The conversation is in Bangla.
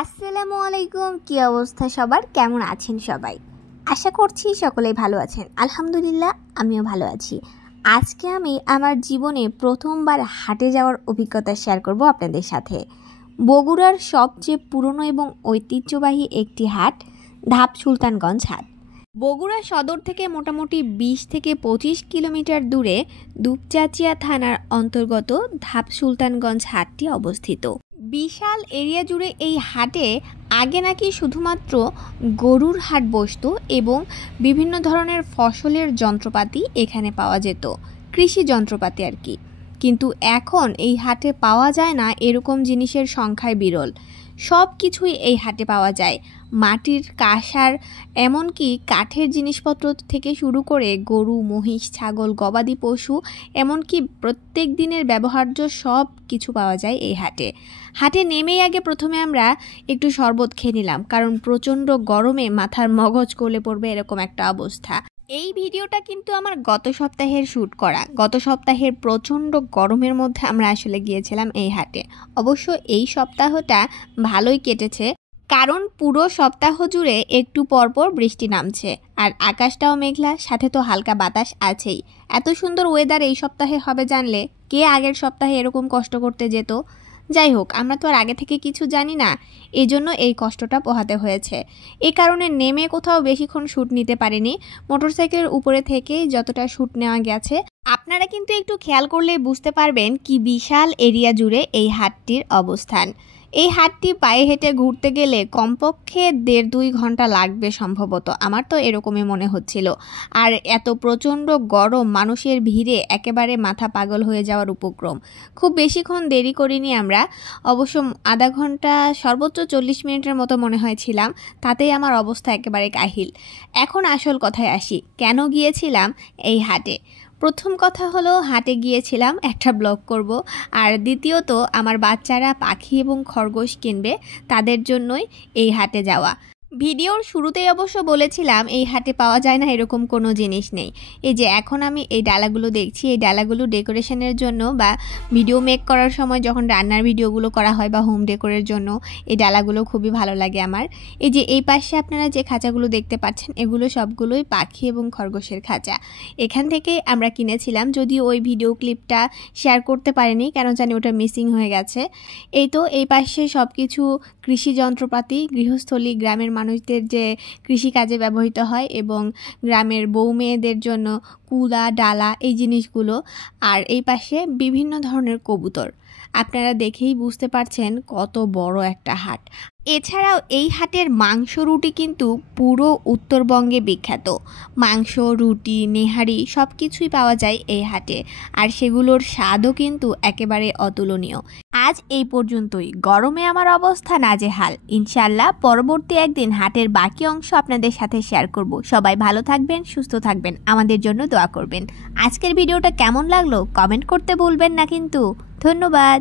আসসালামু আলাইকুম। কি অবস্থা সবার, কেমন আছেন সবাই? আশা করছি সকলেই ভালো আছেন। আলহামদুলিল্লাহ, আমিও ভালো আছি। আজকে আমি আমার জীবনে প্রথমবার হাটে যাওয়ার অভিজ্ঞতা শেয়ার করব আপনাদের সাথে। বগুড়ার সবচেয়ে পুরনো এবং ঐতিহ্যবাহী একটি হাট ধাপ সুলতানগঞ্জ হাট। বগুড়া সদর থেকে মোটামুটি 20 থেকে 25 কিলোমিটার দূরে দুপচাচিয়া থানার অন্তর্গত ধাপ সুলতানগঞ্জ হাটটি অবস্থিত। বিশাল এরিয়া জুড়ে এই হাটে আগে নাকি শুধুমাত্র গরুর হাট বসতো এবং বিভিন্ন ধরনের ফসলের যন্ত্রপাতি এখানে পাওয়া যেত, কৃষি যন্ত্রপাতি আর কি। কিন্তু এখন এই হাটে পাওয়া যায় না এরকম জিনিসের সংখ্যায় বিরল। সব কিছুই এই হাটে পাওয়া যায়, মাটির কাঁসার এমনকি কাঠের জিনিসপত্র থেকে শুরু করে গরু, মহিষ, ছাগল, গবাদি পশু এমনকি প্রত্যেক দিনের ব্যবহার্য সব কিছু পাওয়া যায় এই হাটে। হাটে নেমেই আগে প্রথমে আমরা একটু শরবত খেয়ে নিলাম, কারণ প্রচণ্ড গরমে মাথার মগজ গলে পড়বে এরকম একটা অবস্থা। এই ভিডিওটা কিন্তু আমার গত সপ্তাহের শ্যুট করা। গত সপ্তাহের প্রচণ্ড গরমের মধ্যে আমরা আসলে গিয়েছিলাম এই হাটে। অবশ্য এই সপ্তাহটা ভালোই কেটেছে, কারণ পুরো সপ্তাহ জুড়ে একটু পরপর বৃষ্টি নামছে আর আকাশটাও মেঘলা, সাথে তো হালকা বাতাস আছেই। এত সুন্দর ওয়েদার এই সপ্তাহে হবে জানলে কে আগের সপ্তাহে এরকম কষ্ট করতে যেত। যাই হোক, আমরা তো আর আগে থেকে কিছু জানি না, এজন্য এই কষ্টটা পোহাতে হয়েছে। এই কারণে নেমে কোথাও বেশিক্ষণ শ্যুট নিতে পারিনি। মোটরসাইকেলের উপরে থেকেই যতটা শ্যুট নেওয়া গেছে। আপনারা কিন্তু একটু খেয়াল করলে বুঝতে পারবেন কি বিশাল এরিয়া জুড়ে এই হাটটির অবস্থান। এই হাটটি পায়ে হেঁটে ঘুরতে গেলে কমপক্ষে 1.5-2 ঘন্টা লাগবে সম্ভবত, আমার তো এরকমই মনে হচ্ছিল। আর এত প্রচণ্ড গরম, মানুষের ভিড়ে একেবারে মাথা পাগল হয়ে যাওয়ার উপক্রম। খুব বেশিক্ষণ দেরি করিনি আমরা, অবশ্য আধা ঘন্টা সর্বোচ্চ 40 মিনিটের মতো মনে হয়েছিলাম, তাতেই আমার অবস্থা একেবারে কাহিল। এখন আসল কথায় আসি, কেন গিয়েছিলাম এই হাটে। প্রথম কথা হলো, হাটে গিয়েছিলাম একটা ব্লগ করব, আর দ্বিতীয়ত আমার বাচ্চারা পাখি এবং খরগোশ কিনবে, তাদের জন্যই এই হাটে যাওয়া। ভিডিওর শুরুতেই অবশ্য বলেছিলাম এই হাটে পাওয়া যায় না এরকম কোনো জিনিস নেই। এই যে এখন আমি এই ডালাগুলো দেখছি, এই ডালাগুলো ডেকোরেশনের জন্য বা ভিডিও মেক করার সময় যখন রান্নার ভিডিওগুলো করা হয় বা হোম ডেকোরের জন্য এই ডালাগুলো খুবই ভালো লাগে আমার। এই যে এই পাশে আপনারা যে খাঁচাগুলো দেখতে পাচ্ছেন, এগুলো সবগুলোই পাখি এবং খরগোশের খাঁচা। এখান থেকে আমরা কিনেছিলাম, যদিও ওই ভিডিও ক্লিপটা শেয়ার করতে পারিনি, কেন জানি ওটা মিসিং হয়ে গেছে। এই তো এই পাশে সব কিছু কৃষি যন্ত্রপাতি, গৃহস্থলী, গ্রামের মানুষদের যে কৃষিকাজে ব্যবহৃত হয় এবং গ্রামের বউ মেয়েদের জন্য কুলা, ডালা, এই জিনিসগুলো। আর এই পাশে বিভিন্ন ধরনের কবুতর। আপনারা দেখেই বুঝতে পারছেন কত বড় একটা হাট। এছাড়াও এই হাটের মাংস রুটি কিন্তু পুরো উত্তরবঙ্গে বিখ্যাত। মাংস, রুটি, নেহারি সব কিছুই পাওয়া যায় এই হাটে, আর সেগুলোর স্বাদও কিন্তু একেবারে অতুলনীয়। আজ এই পর্যন্তই। গরমে আমার অবস্থা নাজেহাল। ইনশাআল্লাহ পরবর্তী একদিন হাটের বাকি অংশ আপনাদের সাথে শেয়ার করব। সবাই ভালো থাকবেন, সুস্থ থাকবেন, আমাদের জন্য দোয়া করবেন। আজকের ভিডিওটা কেমন লাগলো কমেন্ট করতে ভুলবেন না কিন্তু। ধন্যবাদ।